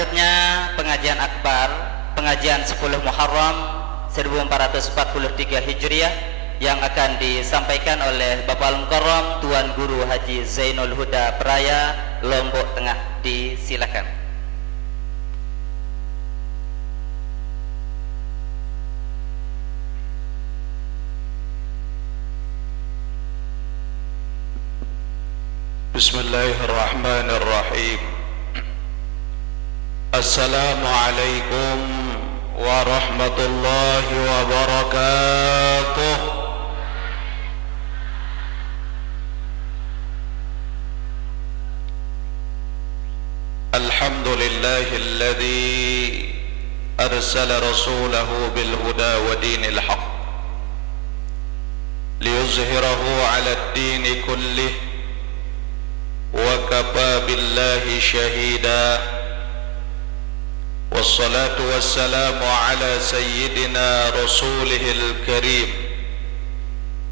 Selanjutnya pengajian akbar, pengajian 10 Muharram 1443 Hijriah yang akan disampaikan oleh Bapak Al-Mukarram Tuan Guru Haji Zainul Huda Peraya, Lombok Tengah. Disilakan. Bismillahirrahmanirrahim. Assalamualaikum warahmatullahi wabarakatuh. Alhamdulillahilladzi arsala rasulahu bil huda wa dinil haqq liyuzhirahu 'ala ad-din kullih wa kafa billahi shahida. Wassalatu wassalamu ala sayyidina rasulihil karim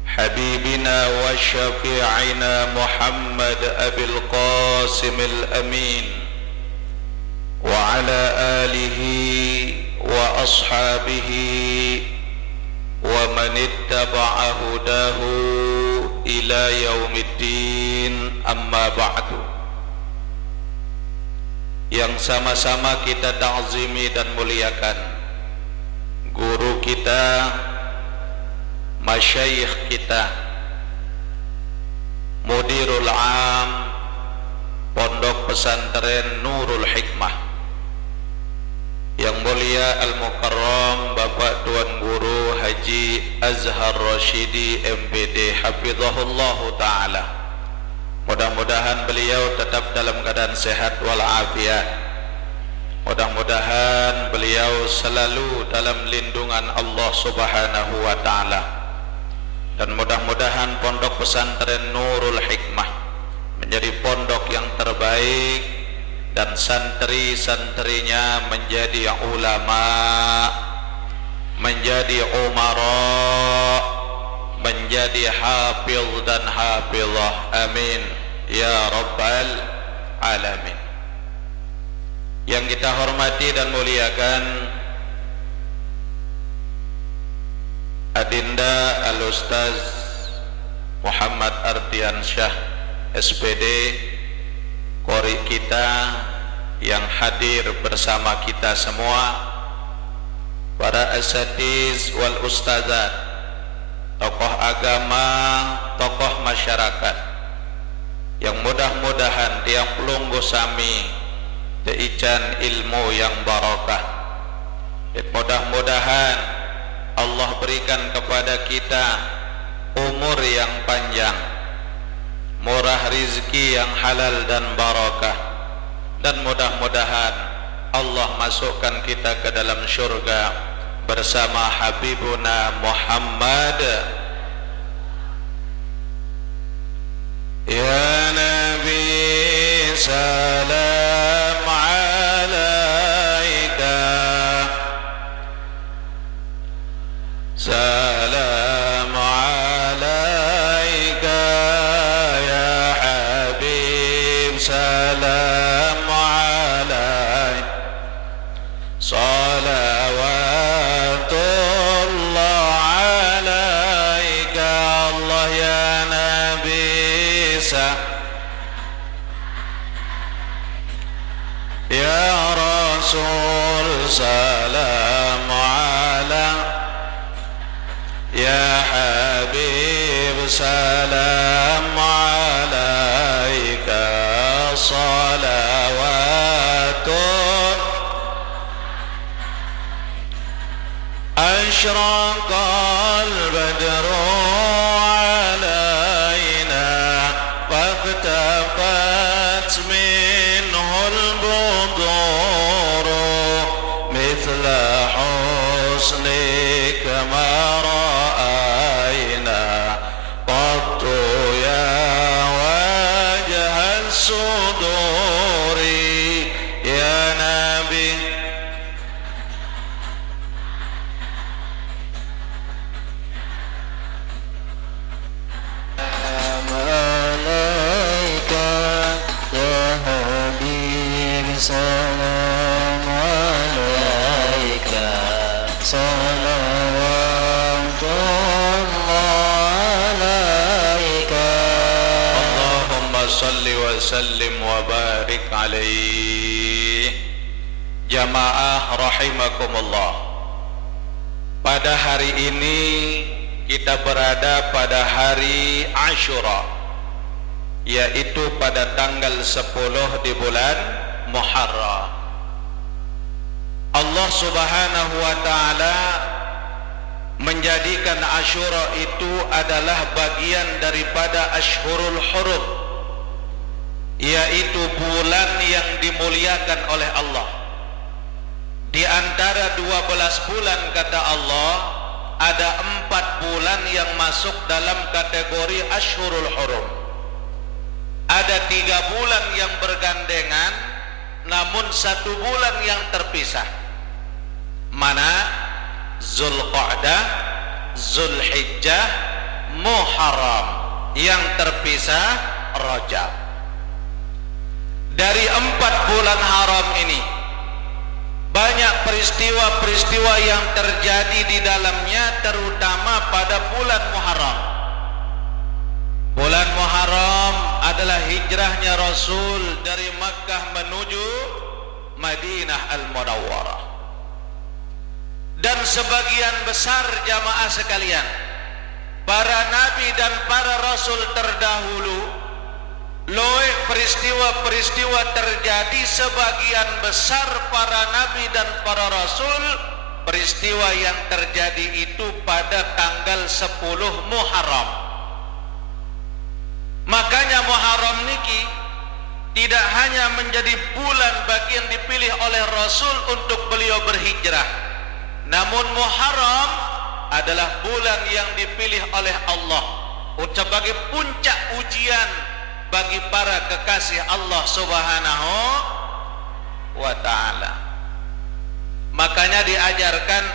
habibina wa syafi'ina Muhammad abil qasimil amin wa ala alihi wa ashabihi wa man ittaba'a hudahu ila yaumiddin, amma ba'du. Yang sama-sama kita ta'zimi dan muliakan guru kita, masyayikh kita, Mudirul Am Pondok Pesantren Nurul Hikmah, yang mulia Al-Mukarram Bapak Tuan Guru Haji Azhar Rashidi MPD hafizahullahu ta'ala. Mudah-mudahan beliau tetap dalam keadaan sehat walafiat. Mudah-mudahan beliau selalu dalam lindungan Allah Subhanahu wa ta'ala. Dan mudah-mudahan Pondok Pesantren Nurul Hikmah menjadi pondok yang terbaik, dan santri-santrinya menjadi ulama, menjadi umara, menjadi hafiz dan hafizah. Amin ya rabbal alamin. Yang kita hormati dan muliakan Adinda Al-Ustaz Muhammad Ardian Syah SPD, qori kita yang hadir bersama kita semua, para asatiz wal ustazat, tokoh agama, tokoh masyarakat, yang mudah-mudahan tiang pelunggu sami teican ilmu yang barakah. Mudah-mudahan Allah berikan kepada kita umur yang panjang, murah rizki yang halal dan barakah, dan mudah-mudahan Allah masukkan kita ke dalam syurga bersama Habibuna Muhammad. Ya Nabi salam alaika, salam alaika ya Habib, salam alaika, salawatullah alaika Allah ya Nabi ya Rasul, salam ala ya Habib, salam alaika, salawatun asyraqal badru alaina waqtafat minhul buduru mithla husnika ma ra'ayna qattu ya wajhal suduri ya Nabi. Salam صلوات الله عليك Allahumma salli wa sallim wa barik alaih. Jamaah rahimakumullah, pada hari ini kita berada pada hari Ashura, yaitu pada tanggal 10 di bulan Muharram. Allah Subhanahu wa ta'ala menjadikan Ashura itu adalah bagian daripada Ashhurul Hurum, yaitu bulan yang dimuliakan oleh Allah. Di antara 12 bulan kata Allah, ada 4 bulan yang masuk dalam kategori Ashhurul Hurum. Ada 3 bulan yang bergandengan, namun 1 bulan yang terpisah. Mana? Zulqa'dah, Zulhijjah, Muharram. Yang terpisah Rajab. Dari 4 bulan haram ini, banyak peristiwa-peristiwa yang terjadi di dalamnya, terutama pada bulan Muharram. Bulan Muharram adalah hijrahnya Rasul dari Makkah menuju Madinah Al-Munawwarah. Dan sebagian besar jamaah sekalian, para nabi dan para rasul terdahulu, loe peristiwa-peristiwa terjadi, sebagian besar para nabi dan para rasul, peristiwa yang terjadi itu pada tanggal 10 Muharram. Makanya Muharram niki tidak hanya menjadi bulan bagi yang dipilih oleh Rasul untuk beliau berhijrah, namun Muharram adalah bulan yang dipilih oleh Allah sebagai puncak ujian bagi para kekasih Allah Subhanahu wa ta'ala. Makanya diajarkan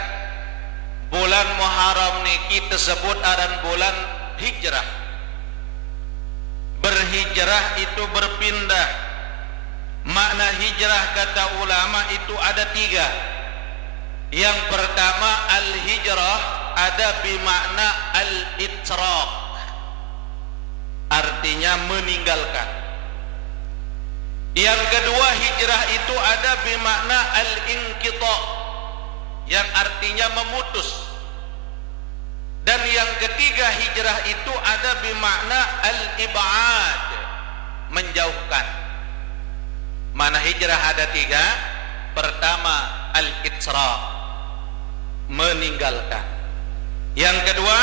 bulan Muharram niki tersebut adalah bulan hijrah. Berhijrah itu berpindah. Makna hijrah kata ulama itu ada 3. Yang pertama, al-hijrah ada bermakna al-itraq, artinya meninggalkan. Yang kedua, hijrah itu ada bermakna al-inqita', yang artinya memutus. Dan yang ketiga, hijrah itu ada bermakna al-ib'ad, menjauhkan. Mana hijrah ada 3. Pertama, al-itraq, meninggalkan. Yang kedua,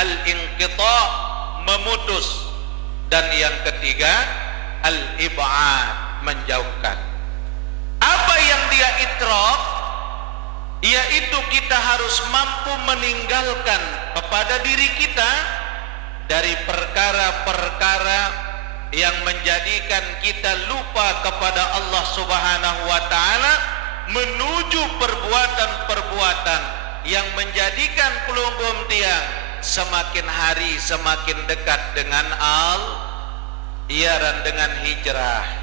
al-inqita', memutus. Dan yang ketiga, al-ib'ad, menjauhkan. Apa yang dia itraq? Yaitu kita harus mampu meninggalkan kepada diri kita dari perkara-perkara yang menjadikan kita lupa kepada Allah Subhanahu wa ta'ala, menuju perbuatan-perbuatan yang menjadikan pelunggung tiang semakin hari semakin dekat dengan iaran dengan hijrah.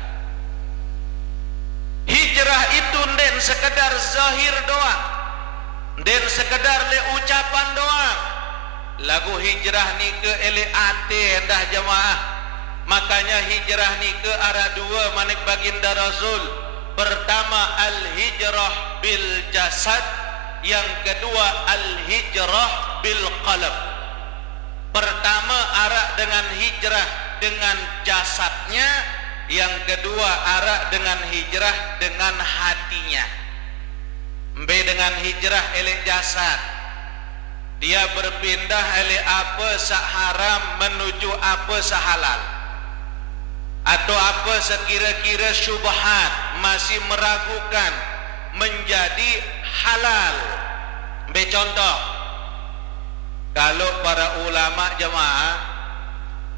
Hijrah itu den sekedar zahir doang, den sekedar le ucapan doang. Lagu hijrah ni ke ele ate dah jemaah. Makanya hijrah ni ke arah 2 manik baginda Rasul. Pertama al-hijrah bil jasad, yang kedua al-hijrah bil qalb. Pertama arah dengan hijrah dengan jasadnya, yang kedua arah dengan hijrah dengan hatinya. Mbe dengan hijrah elek jasad, dia berpindah elek apa seharam menuju apa sehalal, atau apa sekira-kira syubhat masih meragukan menjadi halal. Mbe contoh, kalau para ulama jemaah,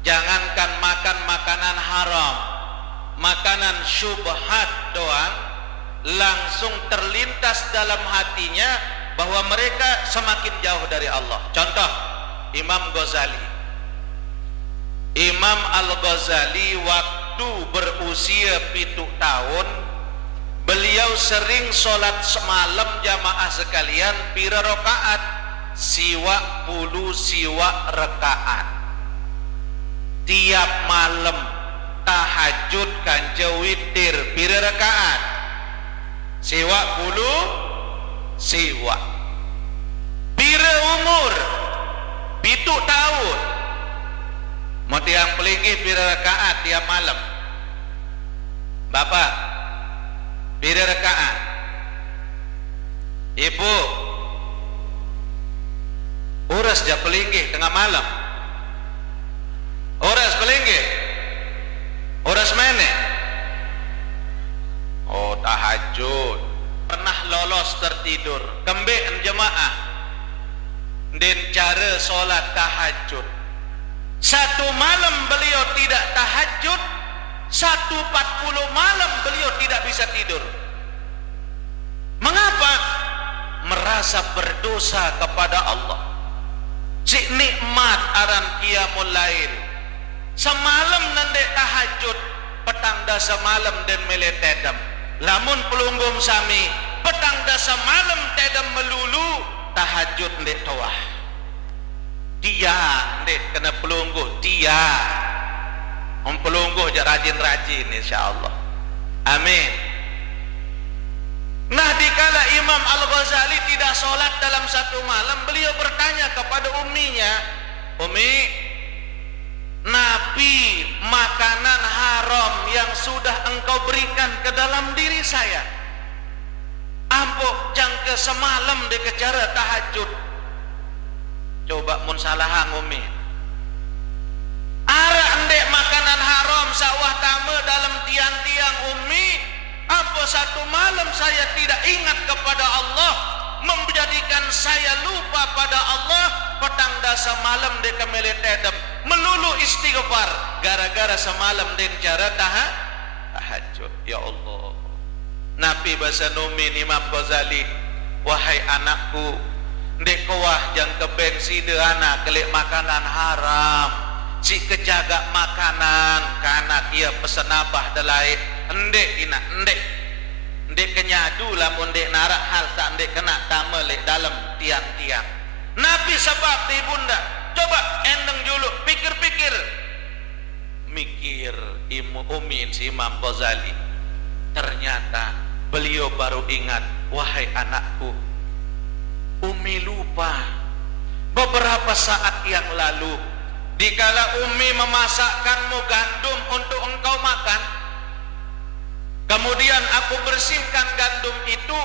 jangankan makan makanan haram, makanan syubhat doang, langsung terlintas dalam hatinya bahwa mereka semakin jauh dari Allah. Contoh, Imam Ghazali. Imam Al-Ghazali waktu berusia 7 tahun, beliau sering sholat semalam jamaah sekalian pira rakaat? Siwa puluh siwa rakaat. Tiap malam tahajud kanja witir pira rakaat? Siwa puluh siwa. Pira umur? 7 tahun. Mau tiang pelinggi pira rakaat tiap malam? Bapak, pira rakaat? Ibu, uras ja pelinggi tengah malam. Uras pelinggi. Uras mana? Oh, tahajud. Pernah lolos tertidur. Kembali jemaah. Dan cara solat tahajud. Satu malam beliau tidak tahajud, 140 malam beliau tidak bisa tidur. Mengapa? Merasa berdosa kepada Allah. Si nikmat aran qiyamul lail. Semalam nandek tahajud, petang dasa malam dan meletedam. Lamun pelunggum sami, petang dasa malam tedam melulu, tahajud ndek tawah. Dia ndek kena pelungguh, dia pelungguh je rajin-rajin insyaallah. Amin. Nah, dikala Imam Al-Ghazali tidak sholat dalam satu malam, beliau bertanya kepada umminya, Umi, Nabi makanan haram yang sudah engkau berikan ke dalam diri saya, ampuk jangka semalam dikecara tahajud. Coba mun salahang Umi. Ara endek makanan haram sawah tama dalam tiang-tiang Umi. Apa satu malam saya tidak ingat kepada Allah, menjadikan saya lupa pada Allah, petang dasa malam dek meletedem melulu istighfar gara-gara semalam den cara tahajud. Ya Allah. Nabi bahasa Numin Imam Ghazali, wahai anakku, ndek kawah jang kebensi de anak kelik makanan haram, si kejaga makanan kanak ia pesen abah delai endek ina endek kenyadu lamun ndek narak hal tak ndek kena tamelek dalam tiang-tiang. Nabi sebab di bunda, coba endeng juluk pikir-pikir, mikir Umin si Imam Ghazali. Ternyata beliau baru ingat, wahai anakku, Umi lupa beberapa saat yang lalu dikala Umi memasakkanmu gandum untuk engkau makan, kemudian aku bersihkan gandum itu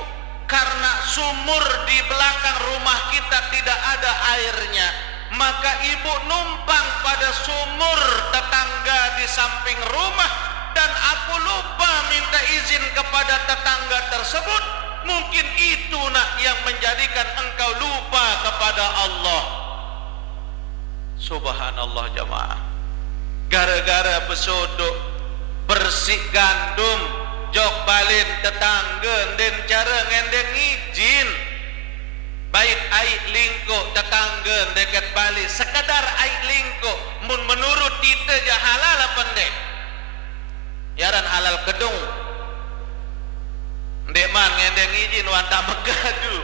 karena sumur di belakang rumah kita tidak ada airnya, maka ibu numpang pada sumur tetangga di samping rumah dan aku lupa minta izin kepada tetangga tersebut. Mungkin itu nak yang menjadikan engkau lupa kepada Allah. Subhanallah jamaah. Gara-gara besodok bersih gandum jok balin tetangga dan cara ngendeng izin bait aik lingko tetangga dekat balik sekadar aik lingko mun menurut kita je halal apa ndek? Yaran halal kedung ndek man ngendeng izin wanta megadu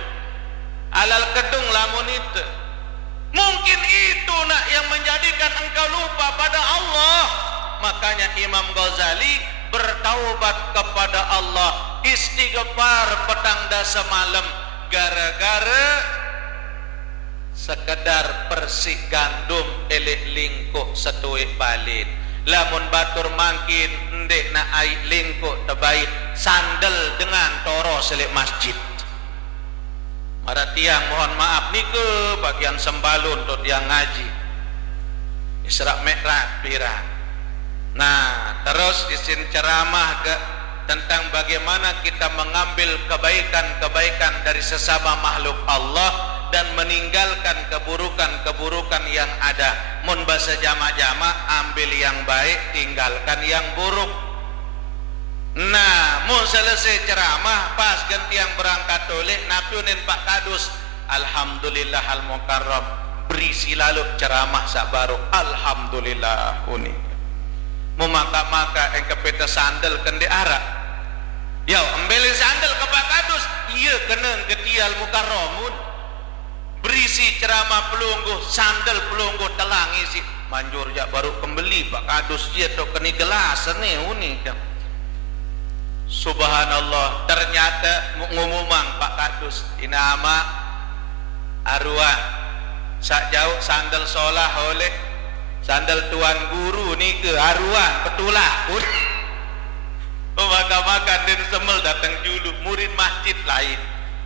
halal kedung lamun itu. Mungkin itu nak yang menjadikan engkau lupa pada Allah. Makanya Imam Ghazali bertaubat kepada Allah, istighfar petang dasa malam gara-gara sekedar persih gandum elek lingkuk setuik balin. Lamun batur mangkin ndek na aik lingkuk terbaik sandal dengan toro selik masjid. Para tiang mohon maaf nih ke bagian sembalun untuk tiang ngaji Isra Mi'raj pira. Nah terus isin ceramah ke tentang bagaimana kita mengambil kebaikan-kebaikan dari sesama makhluk Allah dan meninggalkan keburukan-keburukan yang ada. Mun bahasa jamak-jamak, ambil yang baik, tinggalkan yang buruk. Nah, mun selesai ceramah, pas gantiang berangkat tolik, napiunin Pak Kadus, Alhamdulillah al-Mukarram, berisi lalu ceramah sabaru, Alhamdulillah unik. Memaka-maka yang kepeta sandal kendi arak. Yau, embeli kena ketial mukarramun berisi ceramah pelungguh sandal pelungguh telang isi manjur jak baru kembali pak kadus dia tok keni gelas ni unik. Subhanallah, ternyata ngumumang pak kadus inama arwah sak jauh sandal solah oleh sandal tuan guru ni ke arwah betulah makan dan semel datang julu murid masjid lain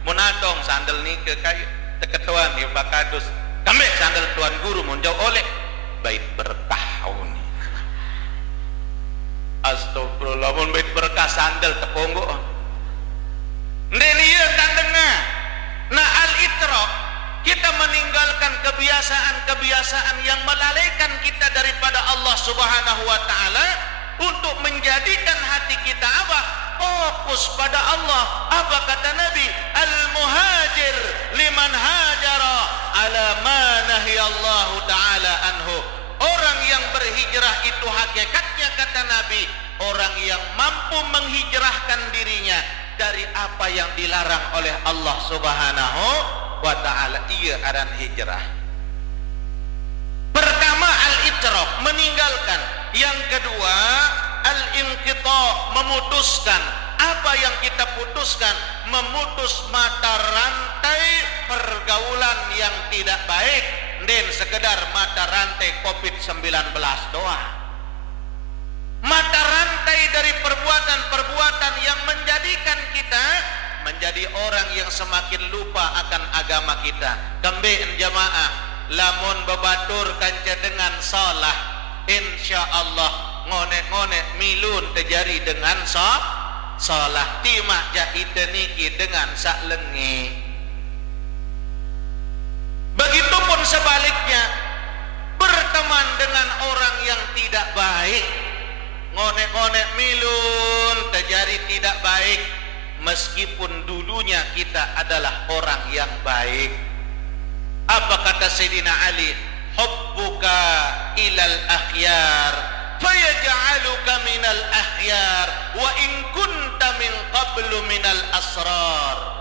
menatong sandal ni ke kayu teketuan ni pak kadus kambek sandal tuan guru menjauh oleh bait berkah ni. Astagfirullah, mun bait berkah sandal teponggo ndeni ye tak dengar. Nah al-itraq, kita meninggalkan kebiasaan-kebiasaan yang melalaikan kita daripada Allah Subhanahu wa taala untuk menjadikan hati kita apa? Fokus pada Allah. Apa kata Nabi? Al-muhajir liman hajara ala ma nahiyallahu ta'ala anhu. Orang yang berhijrah itu hakikatnya kata Nabi, orang yang mampu menghijrahkan dirinya dari apa yang dilarang oleh Allah Subhanahu wa ta'ala. Ia aran hijrah. Pertama al-itraq, meninggalkan. Yang kedua al-inqita, memutuskan. Apa yang kita putuskan? Memutus mata rantai pergaulan yang tidak baik, dan sekedar mata rantai COVID-19 doang. Mata rantai dari perbuatan-perbuatan yang menjadikan kita menjadi orang yang semakin lupa akan agama kita. Kembali jamaah, lamun bebatur kanca dengan salah, insyaallah ngonek-ngonek milun terjadi dengan salah. Timak jaita niki dengan sak lengi. Begitupun sebaliknya, berteman dengan orang yang tidak baik, ngonek-ngonek milun terjadi tidak baik, meskipun dulunya kita adalah orang yang baik. Apa kata Sayyidina Ali? Hubbuka ilal akhyar fayaj'aluka minal akhyar wa in kunta min qablu minal asrar.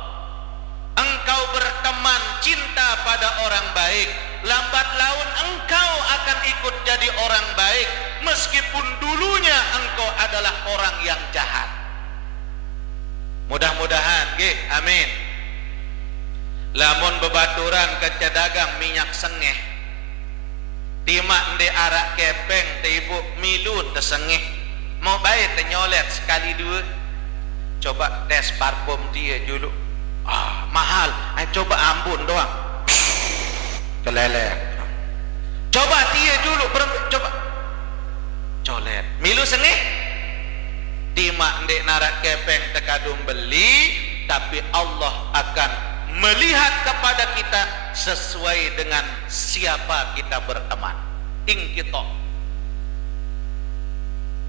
Engkau berteman cinta pada orang baik, lambat laun engkau akan ikut jadi orang baik meskipun dulunya engkau adalah orang yang jahat. Mudah-mudahan nggih, amin. Lamun bebaturan ke dagang minyak sengeh, timak ndek arak kepeng te ibu milun te sengeh, mau baik te nyolet sekali dua, coba tes parfum dia dulu. Mahal, coba ambun doang, kelelek. Coba dia dulu, coba colet, milu sengeh. Timak ndek narak kepeng tekadung beli, tapi Allah akan melihat kepada kita sesuai dengan siapa kita berteman. Ingkito.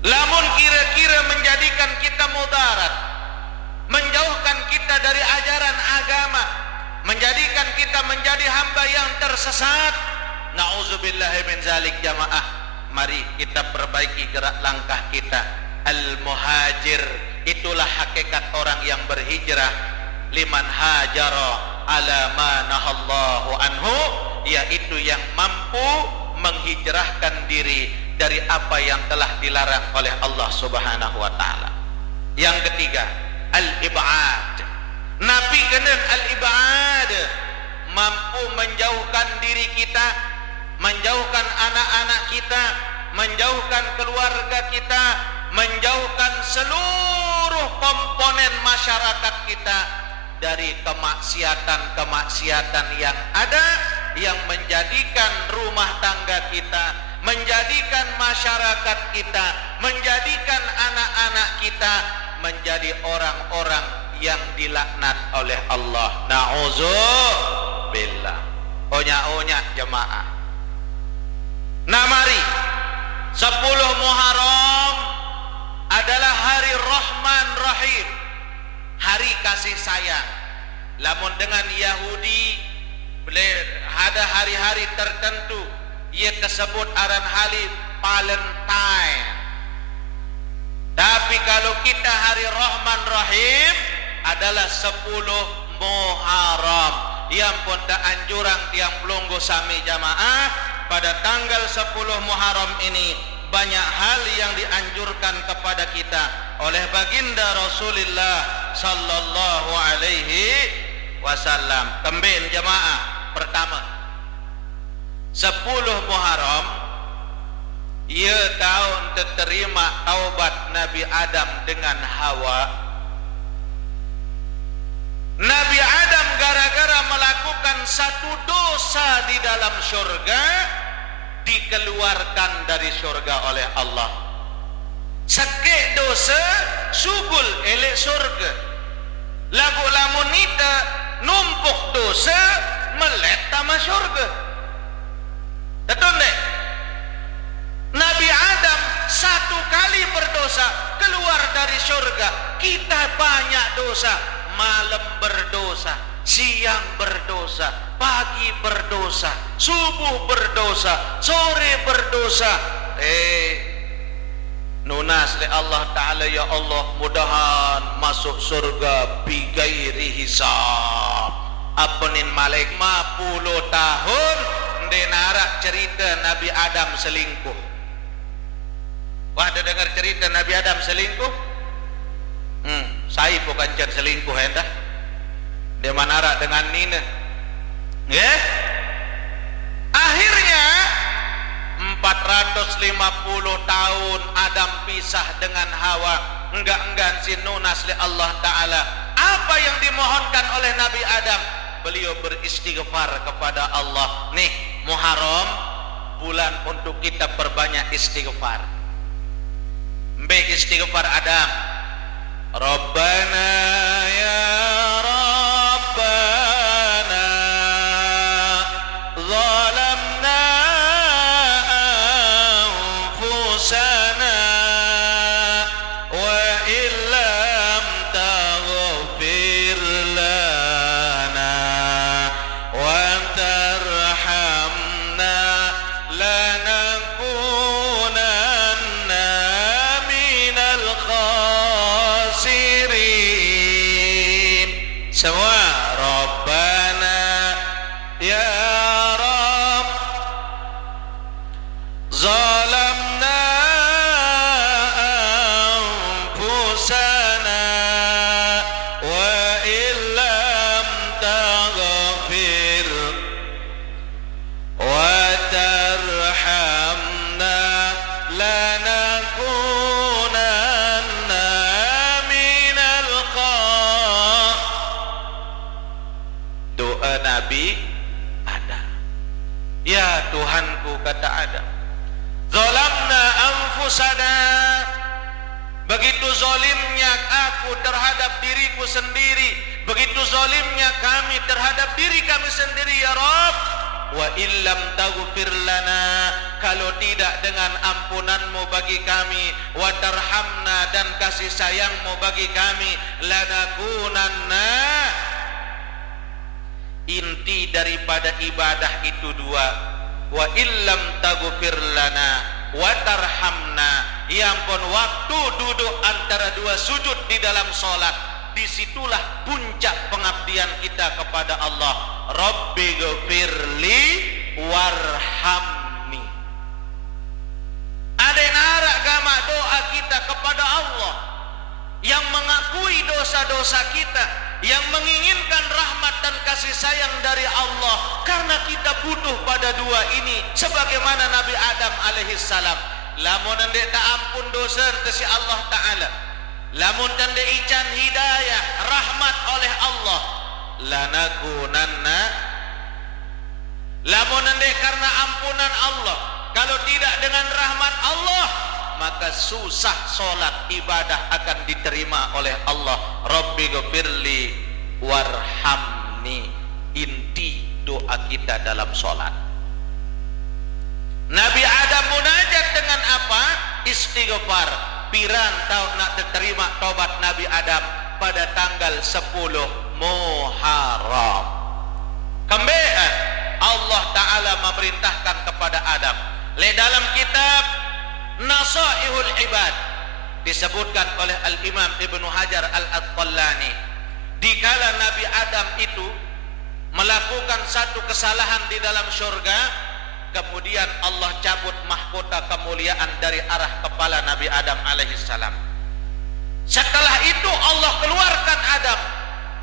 Lamun kira-kira menjadikan kita mudarat, menjauhkan kita dari ajaran agama, menjadikan kita menjadi hamba yang tersesat, na'udzubillahi min zalik jamaah. Mari kita perbaiki gerak langkah kita. Al-muhajir, itulah hakikat orang yang berhijrah. Liman hajara ala ma nahallahu anhu, yaitu yang mampu menghijrahkan diri dari apa yang telah dilarang oleh Allah Subhanahu wa taala. Yang ketiga, al-ib'ad. Nabi kena al-ib'ad, mampu menjauhkan diri kita, menjauhkan anak-anak kita, menjauhkan keluarga kita, menjauhkan seluruh komponen masyarakat kita dari kemaksiatan-kemaksiatan yang ada, yang menjadikan rumah tangga kita, menjadikan masyarakat kita, menjadikan anak-anak kita menjadi orang-orang yang dilaknat oleh Allah. Na'udzubillah. Onya-onya jemaah. Nah mari, 10 Muharram adalah hari Rahman Rahim, hari kasih sayang. Lamun dengan Yahudi ada hari-hari tertentu, ia tersebut aran hari Valentine. Tapi kalau kita hari Rahman Rahim adalah 10 Muharram. Yang pun tak anjurang tiang pelunggu sami jamaah pada tanggal 10 Muharram ini banyak hal yang dianjurkan kepada kita oleh baginda Rasulullah sallallahu alaihi wasallam. Kembali jamaah, pertama 10 Muharram ia tahun terterima taubat Nabi Adam dengan Hawa. Nabi Adam gara-gara melakukan satu dosa di dalam syurga dikeluarkan dari syurga oleh Allah. Sakit dosa subul elek syurga. Lagu lamun nita numpuk dosa melet tama syurga. Betul tak? Nabi Adam satu kali berdosa keluar dari syurga. Kita banyak dosa, malam berdosa, siang berdosa, pagi berdosa, subuh berdosa, sore berdosa. Nunas li Allah Ta'ala, ya Allah mudahan masuk surga bigairi hisab. Apenin malaik 50 tahun denara cerita Nabi Adam selingkuh. Wah, ada dengar cerita Nabi Adam selingkuh? Saya bukan cer selingkuh entah. Dia manara dengan Nina. Ya? Akhirnya 450 tahun Adam pisah dengan Hawa. Enggak si nunas li Allah Ta'ala. Apa yang dimohonkan oleh Nabi Adam? Beliau beristighfar kepada Allah. Nih, Muharram bulan untuk kita perbanyak istighfar. Baik istighfar Adam. Rabbana ya Rabbana zalamna anfusana wa illam taghfir lana wa tarhamna lanakunanna minal khasirin. Semua Rabbana ya Rabb zalamna anfusana wa illam taghfir wa tarhamna lanakunanna minal doa Nabi ada. Ya Tuhanku, kata Adam, zalamna anfusana, begitu zalimnya aku terhadap diriku sendiri, begitu zalimnya kami terhadap diri kami sendiri ya Rabb. Wa illam taghfir lana, kalau tidak dengan ampunanmu bagi kami, wa tarhamna, dan kasih sayangmu bagi kami, lanakunanna. Inti daripada ibadah itu dua. Wa illam taghfir lana wa tarhamna. Yang pun waktu duduk antara dua sujud di dalam solat, disitulah puncak pengabdian kita kepada Allah. Rabbi ghfirli warhamni. Ada yang arak gama doa kita kepada Allah, yang mengakui dosa-dosa kita, yang menginginkan rahmat dan kasih sayang dari Allah, karena kita butuh pada dua ini. Sebagaimana Nabi Adam alaihissalam, lamun ande tak ampun dosa si Allah Ta'ala, lamun ande ican hidayah rahmat oleh Allah, lanakunanna, lamun ande karena ampunan Allah, kalau tidak dengan rahmat Allah, maka susah solat ibadah akan diterima oleh Allah. Rabbi ghfirli warhamni, inti doa kita dalam solat. Nabi Adam munajat dengan apa? Istighfar. Piran tahu nak diterima taubat Nabi Adam pada tanggal 10 Muharram. Kembali Allah Ta'ala memerintahkan kepada Adam. Le dalam kitab Nasaihul Ibad disebutkan oleh Al-Imam Ibnu Hajar Al-Asqalani, di dikala Nabi Adam itu melakukan satu kesalahan di dalam surga, kemudian Allah cabut mahkota kemuliaan dari arah kepala Nabi Adam alaihissalam. Setelah itu Allah keluarkan Adam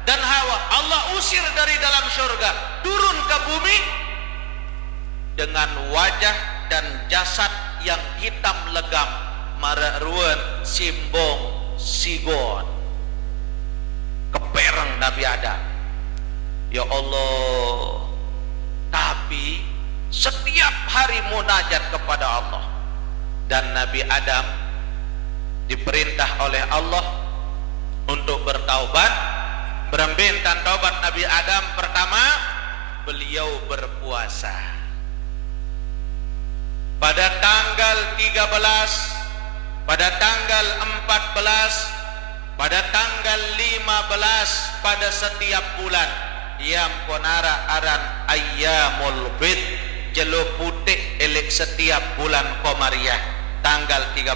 dan Hawa, Allah usir dari dalam surga, turun ke bumi dengan wajah dan jasad yang hitam legam, mararuan simbong sigon, kepereng Nabi Adam. Ya Allah, tapi setiap hari munajat kepada Allah, dan Nabi Adam diperintah oleh Allah untuk bertaubat. Berminta taubat Nabi Adam, pertama beliau berpuasa pada tanggal 13, pada tanggal 14, pada tanggal 15 pada setiap bulan yang ponara aran ayyamul bid, jelo putih elek setiap bulan Komariah, tanggal 13,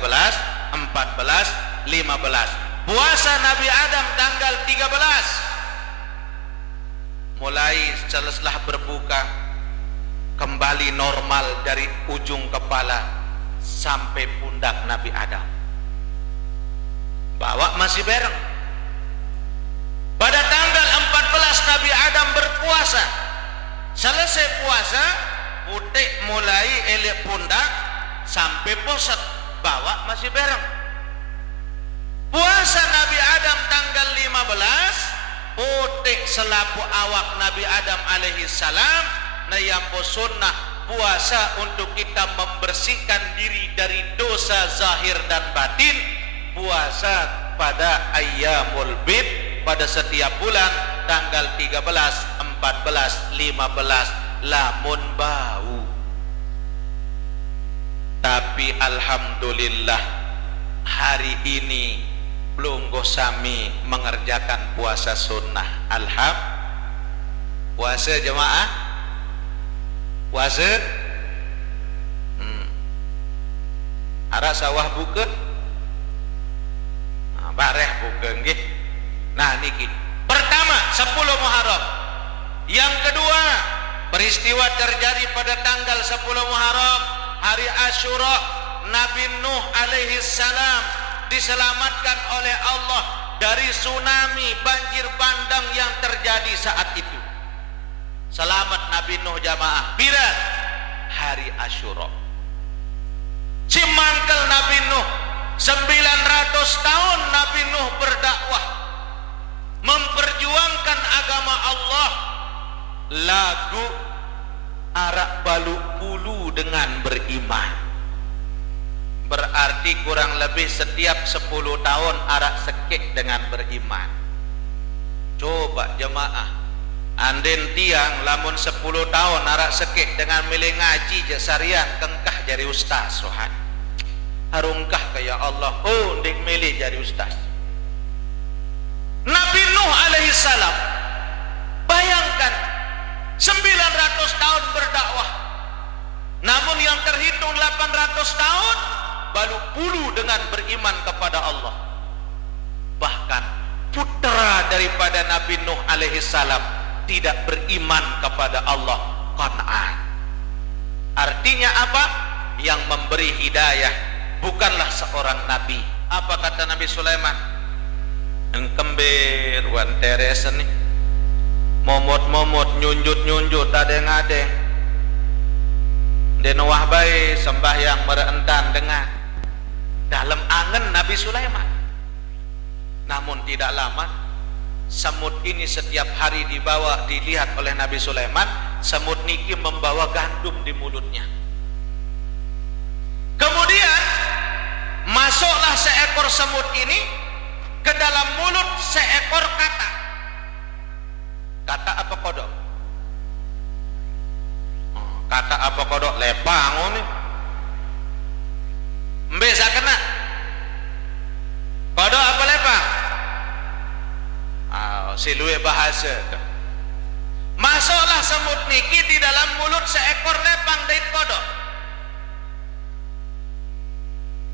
14, 15. Puasa Nabi Adam tanggal 13. Mulai setelah berbuka kembali normal dari ujung kepala sampai pundak Nabi Adam. Bawa masih bereng. Pada tanggal 14 Nabi Adam berpuasa. Selesai puasa, putih mulai elek pundak sampai poset. Bawa masih bereng. Puasa Nabi Adam tanggal 15, putih selapu awak Nabi Adam alaihissalam, na yang sunnah puasa untuk kita membersihkan diri dari dosa zahir dan batin. Puasa pada ayyamul bid, pada setiap bulan tanggal 13, 14, 15, lamun bau. Tapi alhamdulillah hari ini belum gosami mengerjakan puasa sunnah. Puasa jemaah, puasa arah sawah buka, bareh buka nggih. Nah niki pertama 10 Muharram. Yang kedua, peristiwa terjadi pada tanggal 10 Muharram, hari Asyura. Nabi Nuh alaihi salam diselamatkan oleh Allah dari tsunami banjir bandang yang terjadi saat itu. Selamat Nabi Nuh jamaah. Bila hari Asyura. Cimangkel Nabi Nuh 900 tahun Nabi Nuh berdakwah, memperjuangkan agama Allah. Lagu arak balu pulu dengan beriman. Berarti kurang lebih setiap 10 tahun arak sekik dengan beriman. Coba jemaah, anden tiang lamun 10 tahun arak sekik dengan milih ngaji jasarian kengkah jadi ustaz sohan. Harungkah kayak Allah, oh ndik milih jadi ustaz. Nabi Nuh alaihissalam, bayangkan 900 tahun berdakwah, namun yang terhitung 800 tahun balu pulu dengan beriman kepada Allah. Bahkan putra daripada Nabi Nuh alaihissalam tidak beriman kepada Allah, Kan'an. Artinya apa? Yang memberi hidayah bukanlah seorang nabi. Apa kata Nabi Sulaiman? Engkember wan teres nih, momot nyunjut adeng-adeng den wah bae sembahyang merentan dengan dalam angen Nabi Sulaiman. Namun tidak lama semut ini setiap hari dilihat oleh Nabi Sulaiman. Semut niki membawa gandum di mulutnya. Kemudian masuklah seekor semut ini ke dalam mulut seekor kata. Kata apa kodok? Kata apa kodok? Lepang nih. Mbesa kena. Kodok apa lepang? Silue bahasa. Masuklah semut niki di dalam mulut seekor lepang dari kodok.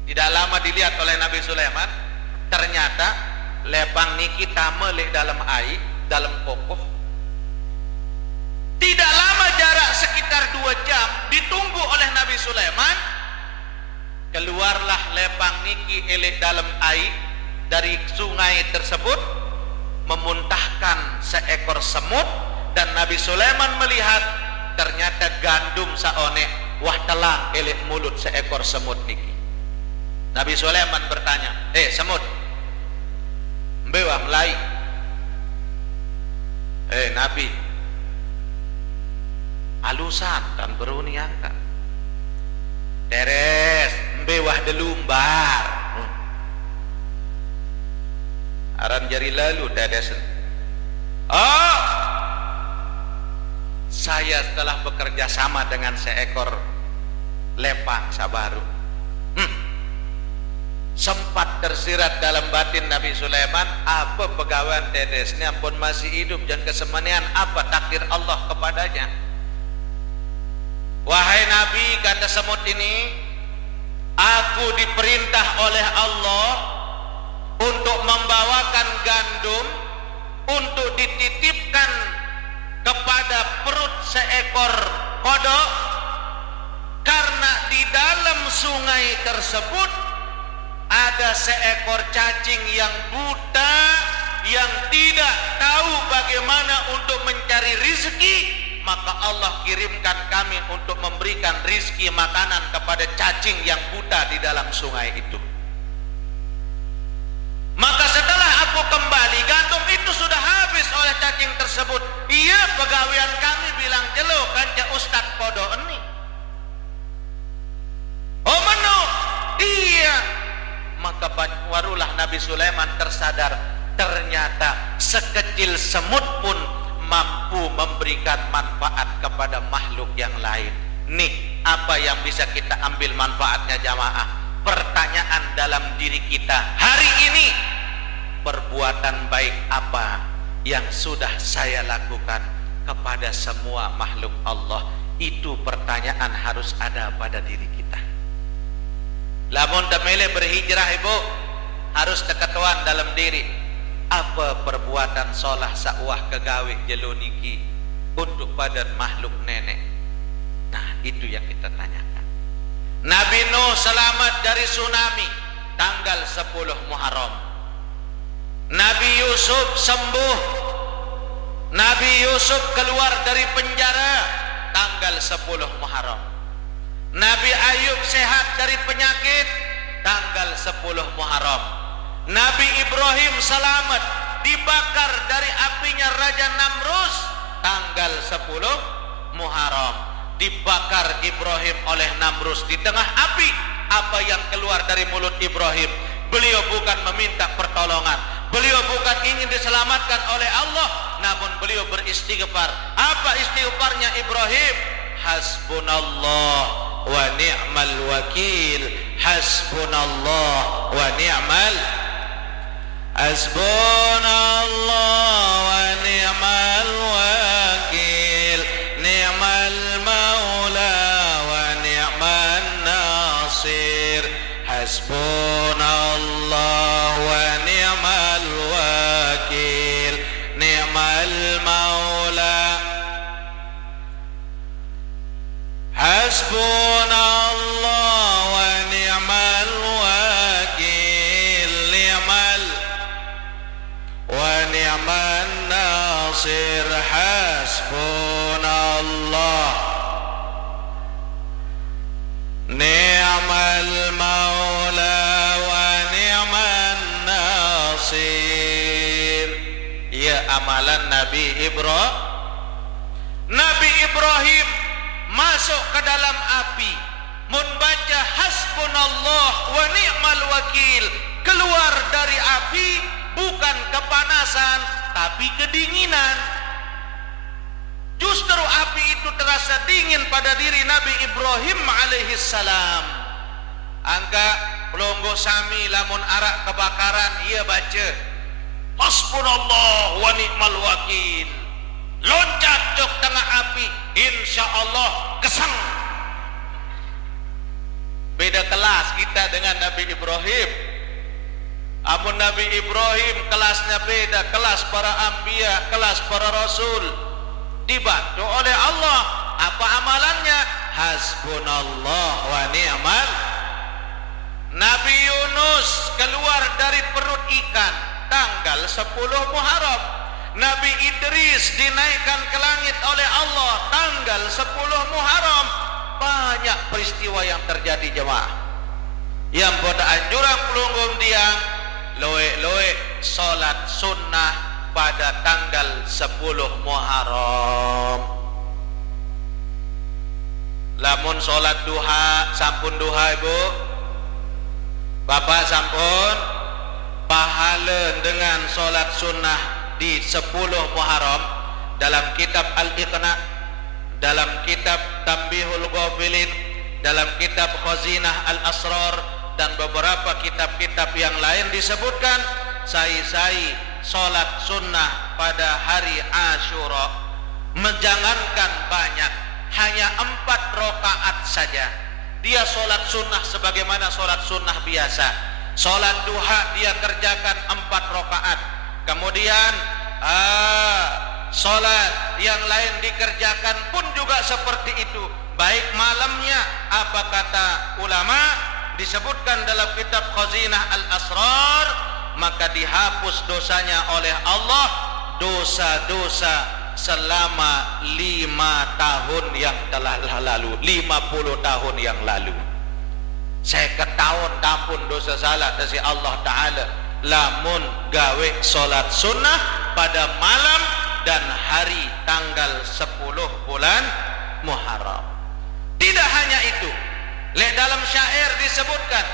Tidak lama dilihat oleh Nabi Sulaiman, ternyata lepang niki tamelek dalam air dalam kokoh. Tidak lama jarak sekitar 2 jam ditunggu oleh Nabi Sulaiman. Keluarlah lepang niki elek dalam air dari sungai tersebut, memuntahkan seekor semut, dan Nabi Sulaiman melihat ternyata gandum saone wah telang elek mulut seekor semut niki. Nabi Sulaiman bertanya, semut, mbewah melai. Nabi, alusan dan beruniangka. Teres, mbewah delumbar. Aran jari lalu teres. Oh, saya telah bekerja sama dengan seekor lepang sabaru. Sempat tersirat dalam batin Nabi Sulaiman, apa pegawaian dedesnya pun masih hidup dan kesemanian apa takdir Allah kepadanya. Wahai Nabi, kata semut ini, aku diperintah oleh Allah untuk membawakan gandum untuk dititipkan kepada perut seekor kodok, karena di dalam sungai tersebut ada seekor cacing yang buta yang tidak tahu bagaimana untuk mencari rizki, maka Allah kirimkan kami untuk memberikan rizki makanan kepada cacing yang buta di dalam sungai itu. Maka setelah aku kembali, gandum itu sudah habis oleh cacing tersebut. Iya, pegawaian kami bilang jelo kanca Ustaz Kodo ini. Oh menu, iya. Maka barulah Nabi Sulaiman tersadar, ternyata sekecil semut pun mampu memberikan manfaat kepada makhluk yang lain. Nih, apa yang bisa kita ambil manfaatnya jamaah? Pertanyaan dalam diri kita hari ini, perbuatan baik apa yang sudah saya lakukan kepada semua makhluk Allah? Itu pertanyaan harus ada pada diri kita. Lamun temele berhijrah ibu, harus keketuan dalam diri, apa perbuatan solah sakwah kegawe jeluniki untuk pada makhluk nenek. Nah, itu yang kita tanyakan. Nabi Nuh selamat dari tsunami tanggal 10 Muharram. Nabi Yusuf sembuh, Nabi Yusuf keluar dari penjara tanggal 10 Muharram. Nabi Ayub sehat dari penyakit tanggal 10 Muharram. Nabi Ibrahim selamat dibakar dari apinya Raja Namrus tanggal 10 Muharram. Dibakar Ibrahim oleh Namrus di tengah api. Apa yang keluar dari mulut Ibrahim? Beliau bukan meminta pertolongan, beliau bukan ingin diselamatkan oleh Allah, namun beliau beristighfar. Apa istighfarnya Ibrahim? Hasbunallah wa ni'mal wakil, hasbunallah wa ni'mal, hasbunallah wa ni'mal wakil, ni'mal maula wa ni'man nasir, hasbunallah wa ni'mal wakil, ni'mal maula, hasbunallah wa ni'mal wakil, ni'mal wa ni'man nasir, hasbunallah ni'mal maula wa ni'man nasir. Ya, amalan Nabi Ibrahim. Nabi Ibrahim masuk ke dalam api, membaca hasbunallah wa ni'mal wakil, keluar dari api bukan kepanasan tapi kedinginan. Justru api itu terasa dingin pada diri Nabi Ibrahim alaihissalam. Angka pelongo sami lamun arak kebakaran, ia baca hasbunallah wa ni'mal wakil, loncat jok tengah api, insya Allah kesang. Beda kelas kita dengan Nabi Ibrahim. Amun Nabi Ibrahim kelasnya beda, kelas para anbiya, kelas para rasul, dibantu oleh Allah. Apa amalannya? Hasbunallah wa ni'mal. Nabi Yunus keluar dari perut ikan tanggal 10 Muharram. Nabi Idris dinaikkan ke langit oleh Allah tanggal 10 Muharram. Banyak peristiwa yang terjadi jemaah. Yang pada anjuran pelunggung tiang loe salat sunnah pada tanggal 10 Muharram. Lamun salat duha, sampun duha ibu, bapak sampun, pahala dengan salat sunnah di 10 Muharram dalam kitab Al-Iqna, dalam kitab Tambihul Ghafilin, dalam kitab Khazinah Al-Asrar, dan beberapa kitab-kitab yang lain disebutkan sai-sai salat sunnah pada hari Asyura, menjangankan banyak, hanya 4 rakaat saja. Dia salat sunnah sebagaimana salat sunnah biasa. Salat duha dia kerjakan 4 rakaat. Kemudian salat yang lain dikerjakan pun juga seperti itu. Baik malamnya, apa kata ulama? Disebutkan dalam kitab Khazinah Al-Asrar, maka dihapus dosanya oleh Allah, dosa-dosa selama 5 tahun yang telah lalu, 50 tahun yang lalu. 50 tahun tampun dosa salah dari Allah Ta'ala, lamun gawe solat sunnah pada malam dan hari tanggal 10 bulan Muharram. Tidak hanya itu, dalam syair disebutkan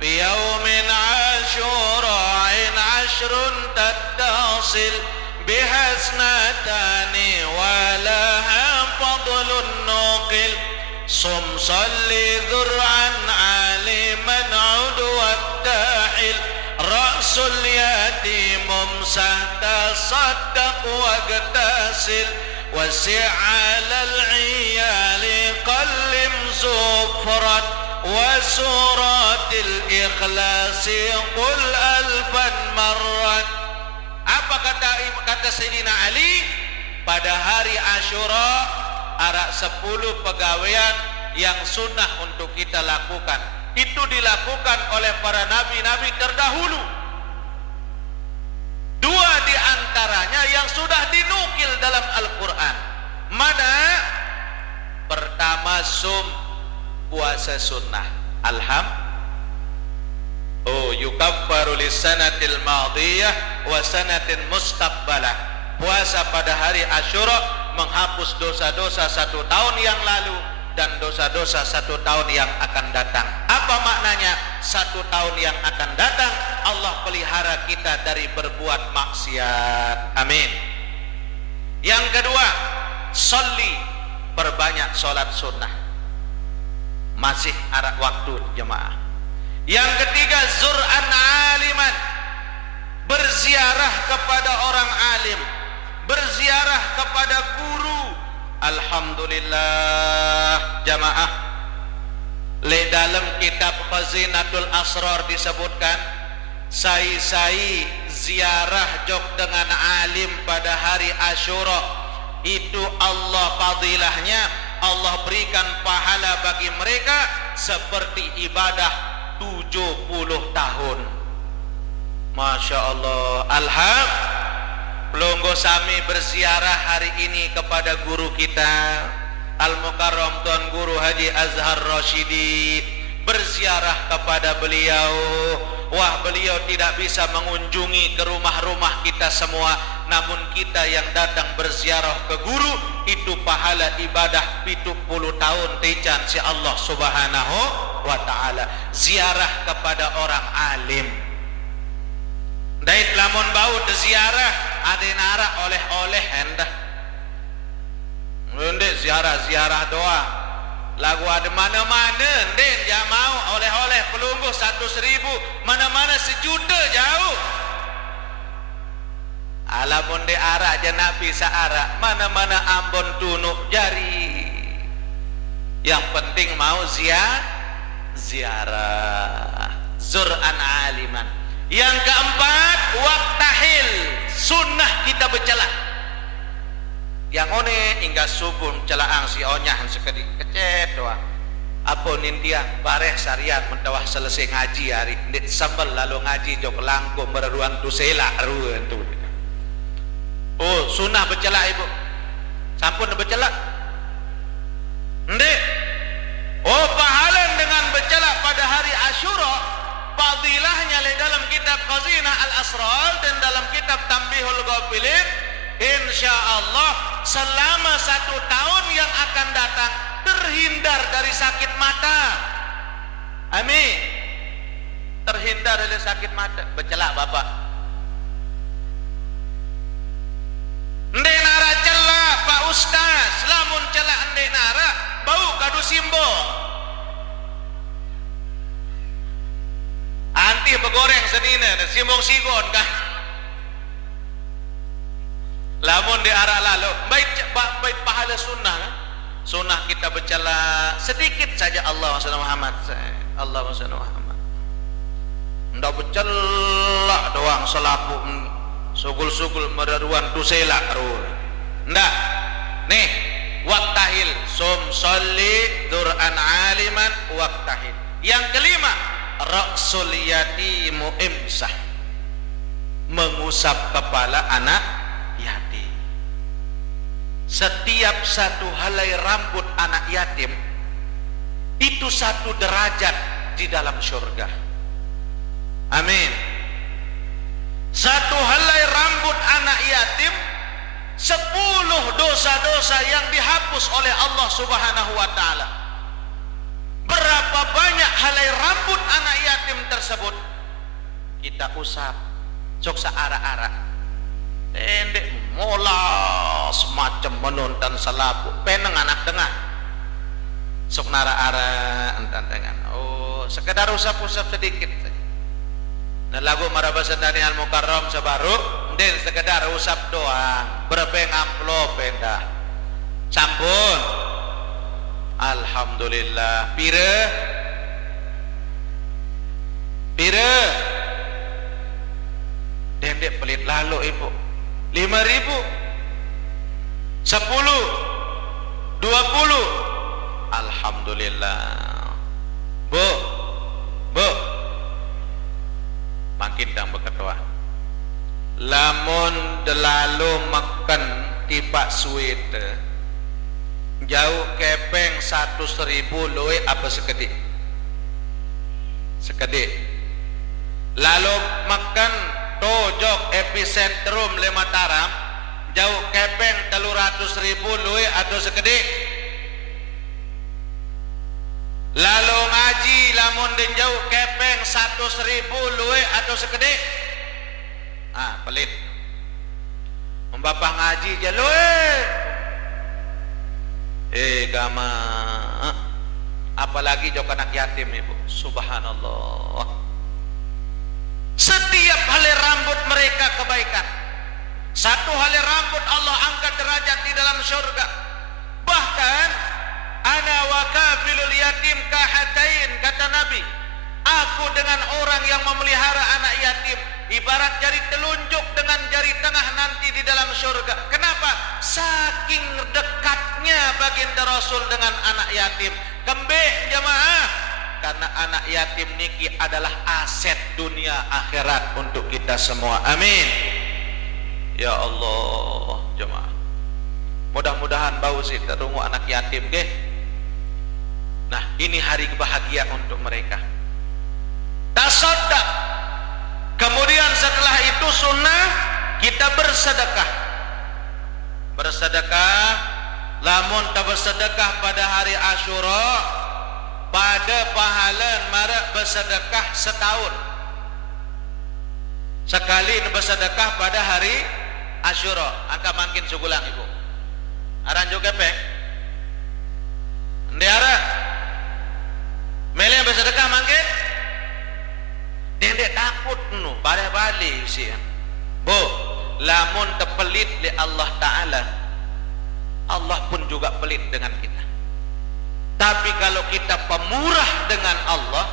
biyaumin asyura'in ashrun tattasil bihasnatani walaha fadlun nuqil sum salli dhur'an aliman udwat tahil ra'sul yatimum sahta saddaq wagtasil wasi'alal iyali qallim zufrat wa suratil ikhlasi qul alfan marrat. Apa kata Sayyidina Ali? Pada hari Asyura ada 10 pegawaian yang sunnah untuk kita lakukan. Itu dilakukan oleh para nabi-nabi terdahulu. 2 di antaranya yang sudah dinukil dalam Al-Quran. Mana? Pertama puasa sunnah. Yukaffaru lisanatil madiyah wa sanatin mustaqbalah. Puasa pada hari Asyura menghapus dosa-dosa 1 tahun yang lalu dan dosa-dosa 1 tahun yang akan datang. Apa maknanya? 1 tahun yang akan datang Allah pelihara kita dari berbuat maksiat. Amin. Yang kedua, sholli, perbanyak sholat sunnah. Masih ada waktu jemaah. Yang ketiga, zur'an aliman, berziarah kepada orang alim, berziarah kepada guru. Alhamdulillah jamaah, dalam kitab Khazinatul Asrar disebutkan sai-sai ziarah jok dengan alim pada hari Asyura itu Allah fadilahnya, Allah berikan pahala bagi mereka seperti ibadah 70 tahun. Masya Allah. Pelunggu sami berziarah hari ini kepada guru kita Al-Mukarram Tuan Guru Haji Azhar Rashidi, berziarah kepada beliau. Wah, beliau tidak bisa mengunjungi ke rumah-rumah kita semua, namun kita yang datang berziarah ke guru itu pahala ibadah 70 tahun tecan si Allah Subhanahu wa ta'ala. Ziarah kepada orang alim. Daik lamun bau de ziarah ada nara oleh-oleh hendah. Ndek ziarah doa. Lagu ada mana-mana ndek dia mau oleh-oleh pelunggu 100.000, mana-mana 1 juta jauh. Alamun de arak je Nabi saarak, mana-mana Ambon tunuk jari. Yang penting mau ziarah. Zur'an aliman. Yang keempat, waktahil, sunnah kita bercela. Yang one hingga subuh celaang si onyahan sekali kecet doa. Apa nindia bareh sarian mentawah selesai ngaji hari nit sambal lalu ngaji jok langko mereruan tu selak ruan tu. Oh, sunnah bercela ibu. Sampun bercela. Ndek. Oh, pahala dengan bercela pada hari Asyura, fadilahnya di dalam kitab Khazanah Al-Asrar dan dalam kitab Tanbihul Ghafilin, insyaallah selama 1 tahun yang akan datang terhindar dari sakit mata. Amin. Terhindar dari sakit mata. Bercela bapak. Ndek nara cela Pak Ustaz, lamun cela ndek nara bau kadu simbo. Anti begoreng senina simbong sigon kan. Lamun di arah lalu baik pahala sunnah kan? Sunnah kita bercela sedikit saja Allah Muhammad. Allah Muhammad. Ndak bercela doang selaku sugul-sugul meraruan tu selak ruh. Ndak. Nih, waktahil sum sholli dur'an aliman waktahil. Yang kelima, ra'sul yatimu imsah. Mengusap kepala anak yatim. Setiap satu helai rambut anak yatim itu 1 derajat di dalam surga. Amin. 1 helai rambut anak yatim 10 dosa-dosa yang dihapus oleh Allah Subhanahu wa taala. Berapa banyak helai rambut anak yatim tersebut kita usap sok searah-arah. Endek mola semacam menonton selapu peneng anak tengah sok nara-ara entan dengan sekedar usap-usap sedikit saja. Nah lagu marabasa dari Al-Mukarram sebaru den sekedar usap doang berpeng amplop endah sampun alhamdulillah pire dendek pelit lalu ibu 5.000 10 20 alhamdulillah bu makin dang berketua lamun delalu makan tiba sweet jauh kepeng 100.000 loe apa sekedik lalu makan tojok epicentrum le Mataram jauh kepeng 300.000 loe atau sekedik lalu ngaji lamun den jauh kepeng 100.000 luwe atau sekedek pelit membapah ngaji je luwe gama apalagi jok anak yatim ibu subhanallah setiap helai rambut mereka kebaikan 1 helai rambut Allah angkat derajat di dalam surga bahkan ana wa kafilul yatim kahatain kata Nabi aku dengan orang yang memelihara anak yatim ibarat jari telunjuk dengan jari tengah nanti di dalam surga. Kenapa? Saking dekatnya baginda Rasul dengan anak yatim. Kembali jamaah, karena anak yatim niki adalah aset dunia akhirat untuk kita semua. Amin. Ya Allah, jemaah. Mudah-mudahan bau sih terungu anak yatim ke. Nah, ini hari bahagia untuk mereka. Tasaddaq. Kemudian setelah itu sunnah kita bersedekah. Bersedekah, lamun tak bersedekah pada hari Asyura, pada pahala marak bersedekah setahun. Sekali bersedekah pada hari Asyura, angka makin sugulang ibu. Aran juga pek. Ndiara. Mele bersedekah makin. Dia takut nu, balik sih. Bu, lamun terpelit li Allah Taala, Allah pun juga pelit dengan kita. Tapi kalau kita pemurah dengan Allah,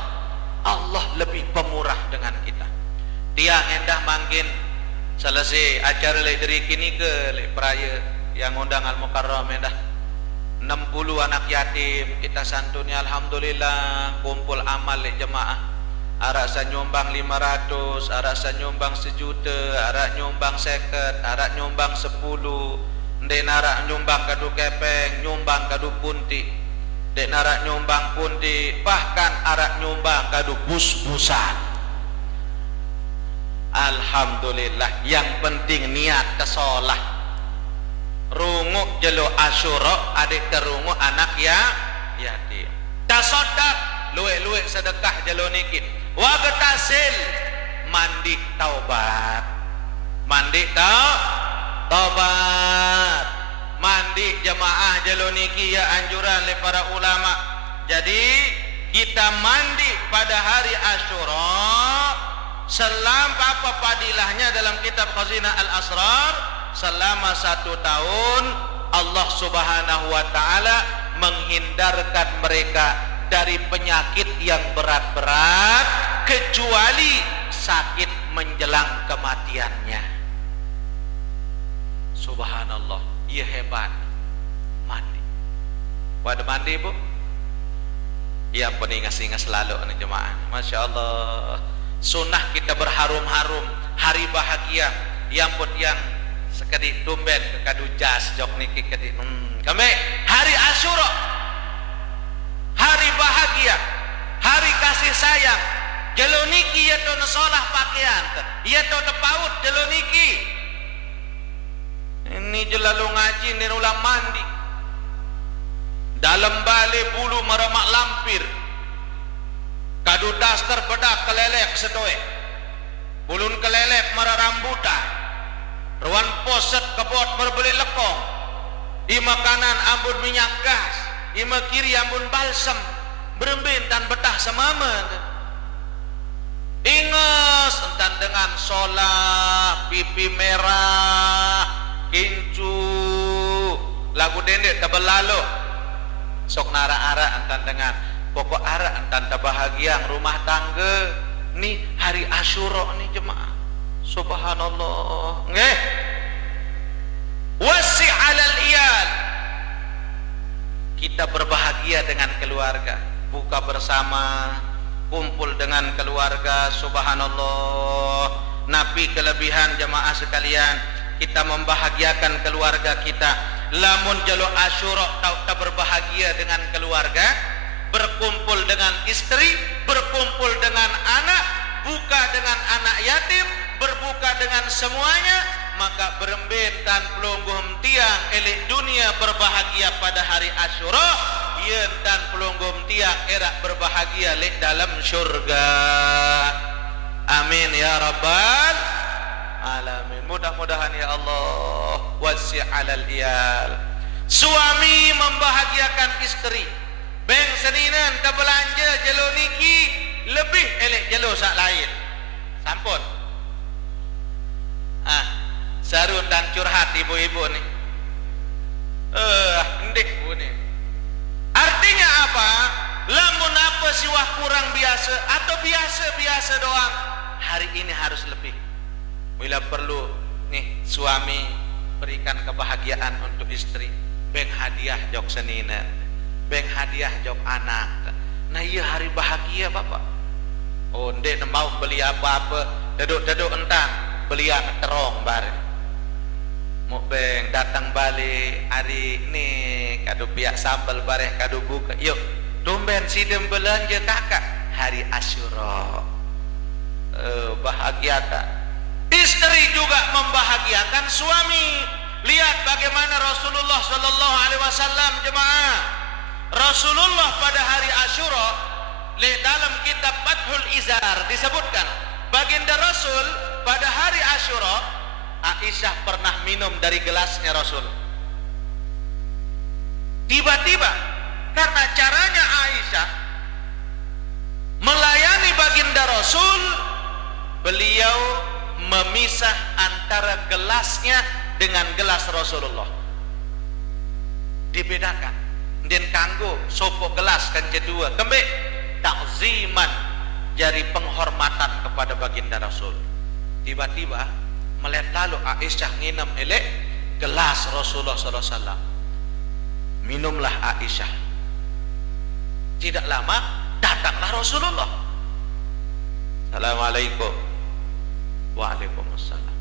Allah lebih pemurah dengan kita. tiang endah mangkin selesai acara lek dari kini ke lek peraya yang undang Al Mukarram endah 60 anak yatim kita santuni alhamdulillah, kumpul amal lek jemaah arak sa nyumbang 500, arak sa nyumbang 1 juta, arak nyumbang 50, arak nyumbang 10, ndek narak nyumbang kadu kepeng, nyumbang kadu punti, dek narak nyumbang punti, bahkan arak nyumbang kadu bus-busan. Alhamdulillah, yang penting niat kesolah. Runguk jelo Asyura, adik terunguk anak ya yatim. Tasodak, luwe-luwe sedekah jelo niki. Wa getasil mandi taubat. Mandi taubat. Mandi jemaah jelo niki ya anjuran oleh para ulama. Jadi kita mandi pada hari Asyura selama apa padilahnya dalam kitab Khazinah Al-Asrar, selama 1 tahun Allah Subhanahu wa ta'ala menghindarkan mereka dari penyakit yang berat-berat kecuali sakit menjelang kematiannya. Subhanallah, iya hebat. Mandi pada mandi bu ya peningas-ingas selalu nih jemaah. Masya Allah, sunnah kita berharum-harum hari bahagia yang pun yang sekedik tumben ke kadu jas jok niki kedik kami hari Asyura, hari bahagia, hari kasih sayang jelo niki ya to nesolah pakaian ya to tepaut jelo niki ini jelalu ngaji ni ulang mandi dalam balik bulu meramak lampir kadu daster bedak kelelek sedoe bulun kelelek mara rambutan ruan poset kebot berbeli lekong ima kanan ambun minyak gas ima kiri ambun balsam berembin dan betah semama ingas entan dengan solah pipi merah kincu lagu dendek tabel lalu sok nara-ara entan dengan pokok arah tanda bahagia rumah tangga nih hari Asyura nih jemaah. Subhanallah. Nggih. Wasi' 'alal iyal. Kita berbahagia dengan keluarga, buka bersama, kumpul dengan keluarga. Subhanallah. Nabi kelebihan jemaah sekalian, kita membahagiakan keluarga kita. Lamun jalo Asyura tak berbahagia dengan keluarga, berkumpul dengan istri, berkumpul dengan anak, buka dengan anak yatim, berbuka dengan semuanya, maka berembin dan pelunggum tiang elik dunia berbahagia pada hari Asyura, yen dan pelunggum tiang erak berbahagia lek dalam syurga. Amin ya rabbal alamin. Mudah-mudahan ya Allah. Wasi' 'alal iyal. Suami membahagiakan istri. Beng seninan terbelanja jelo niki lebih elek jelo sak lain. Sampun. Sarun dan curhat ibu-ibu nih. Ndik bu nih. Artinya apa? Lamun apa siwah kurang biasa atau biasa-biasa doang, hari ini harus lebih. Bila perlu nih suami berikan kebahagiaan untuk istri. Beng hadiah jok seninan. Beng hadiah jok anak. Nah iya hari bahagia bapak. Oh ndek mau beli apa-apa, deduk-deduk entang beli anak terong bareng. Mau beng datang balik hari ini kado piak sambal bareng kado buka. Yuk tumben sidem belanja kakak hari Asyura. Bahagia tak? Istri juga membahagiakan suami. Lihat bagaimana Rasulullah Sallallahu Alaihi Wasallam jemaah. Rasulullah pada hari Asyura dalam kitab Fathul Izar disebutkan baginda Rasul pada hari Asyura Aisyah pernah minum dari gelasnya Rasul. Tiba-tiba karena caranya Aisyah melayani baginda Rasul, beliau memisah antara gelasnya dengan gelas Rasulullah, dibedakan. Dan kanggo sopo gelas kan kedua kembali takziman, jari penghormatan kepada baginda Rasul. Tiba-tiba melihat lalu Aisyah nginam elek gelas Rasulullah sallallahu alaihi wasallam. Minumlah Aisyah. Tidak lama datanglah Rasulullah. Assalamualaikum. Waalaikumsalam.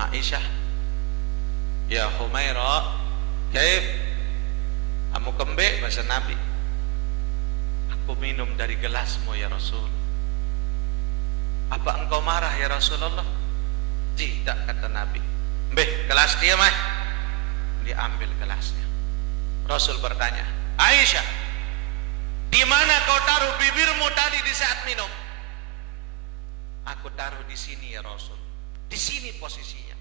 Aisyah, ya Humaira, kaif? Kamu kembali bahasa Nabi. Aku minum dari gelasmu ya Rasul. Apa engkau marah ya Rasulullah? Tidak, kata Nabi. Mbeh, gelas dia mah. Diambil gelasnya. Rasul bertanya, Aisyah, di mana kau taruh bibirmu tadi di saat minum? Aku taruh di sini ya Rasul. Di sini posisinya.